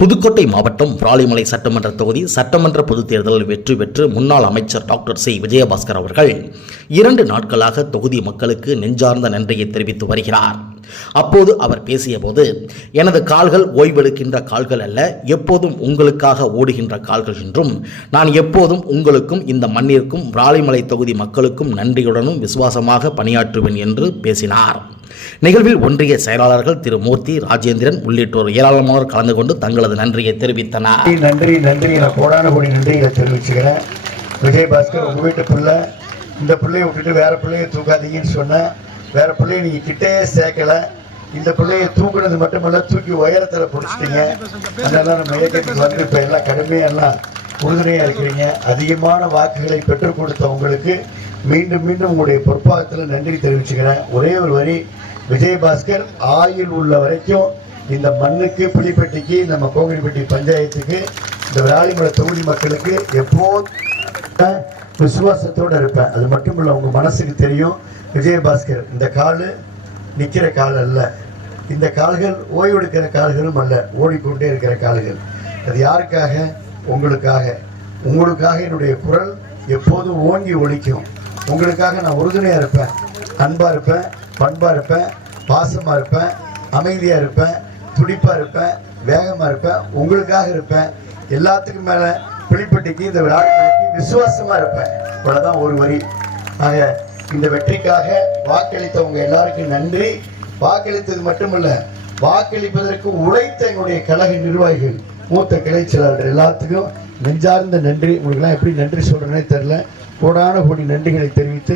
புதுக்கோட்டை மாவட்டம் விராலிமலை சட்டமன்ற தொகுதி சட்டமன்ற பொதுத் தேர்தலில் வெற்றி பெற்று முன்னாள் அமைச்சர் டாக்டர் சி விஜயபாஸ்கர் அவர்கள் 2 நாட்களாக தொகுதி மக்களுக்கு நெஞ்சார்ந்த நன்றியை தெரிவித்து வருகிறார். அப்போது அவர் பேசியபோது, எனது கால்கள் ஓய்வெடுக்கின்ற கால்கள் அல்ல, எப்போதும் உங்களுக்காக ஓடுகின்ற கால்கள் என்றும், நான் எப்போதும் உங்களுக்கும் இந்த மண்ணிற்கும் விராலிமலை தொகுதி மக்களுக்கும் நன்றியுடனும் விசுவாசமாக பணியாற்றுவேன் என்று பேசினார். நிகழ்வில் ஒன்றிய செயலாளர்கள் திரு மூர்த்தி, ராஜேந்திரன் உள்ளிட்டோர் ஏராளமானோர் கலந்து கொண்டு தங்களது நன்றியை தெரிவித்தனர். நன்றி நான் கோடான கோடி நன்றிகளை தெரிவிச்சுக்கிறேன். விஜயபாஸ்கர், உங்க வீட்டு பிள்ளை, இந்த பிள்ளையை விட்டுட்டு வேற பிள்ளையை தூக்காதீங்கன்னு சொன்ன, வேற பிள்ளையை நீங்க கிட்டே சேர்க்கல, இந்த பிள்ளையை தூக்குனது மட்டுமல்ல தூக்கி உயரத்தில் பிடிச்சிட்டீங்க. அதனால நம்ம இயக்கத்துக்கு வந்து இப்ப எல்லாம் கடுமையெல்லாம் உறுதுணையா இருக்கிறீங்க. அதிகமான வாக்குகளை பெற்றுக் கொடுத்த உங்களுக்கு மீண்டும் மீண்டும் உங்களுடைய பொற்பாகத்தில் நன்றி தெரிவிச்சுக்கிறேன். ஒரே ஒரு வரி, விஜயபாஸ்கர் ஆயுள் உள்ள வரைக்கும் இந்த மண்ணுக்கு, புலிப்பட்டிக்கு, நம்ம கோவில்பட்டி பஞ்சாயத்துக்கு, இந்த விராலிமலை தொகுதி மக்களுக்கு எப்போதும் விசுவாசத்தோடு இருப்பேன். அது மட்டும் இல்லை, உங்க மனசுக்கு தெரியும், விஜயபாஸ்கர் இந்த காலு நிற்கிற கால் அல்ல, இந்த கால்கள் ஓய்வெடுக்கிற கால்களும் அல்ல, ஓடிக்கொண்டே இருக்கிற கால்கள். அது யாருக்காக? உங்களுக்காக. உங்களுக்காக என்னுடைய குரல் எப்போதும் ஓங்கி ஒலிக்கும். உங்களுக்காக நான் உறுதுணையாக இருப்பேன், அன்பாக இருப்பேன், பண்பாக இருப்பேன், பாசமாக இருப்பேன், அமைதியாக இருப்பேன், துடிப்பாக இருப்பேன், வேகமாக இருப்பேன், உங்களுக்காக இருப்பேன். எல்லாத்துக்கும் மேலே புலிப்பட்டிக்கு, இந்த விளையாட்டுக்கு விசுவாசமாக இருப்பேன். இவ்வளோதான் ஒரு வரி. ஆக இந்த வெற்றிக்காக வாக்களித்தவங்க எல்லாருக்கும் நன்றி. வாக்களித்தது மட்டுமல்ல, வாக்களிப்பதற்கு உழைத்த எங்களுடைய கழக நிர்வாகிகள், மூத்த கிளை செயலாளர்கள் எல்லாத்துக்கும் நெஞ்சார்ந்த நன்றி. உங்களுக்கெல்லாம் எப்படி நன்றி சொல்றேன்னே தெரியல. கோடான கோடி நன்றிகளை தெரிவித்து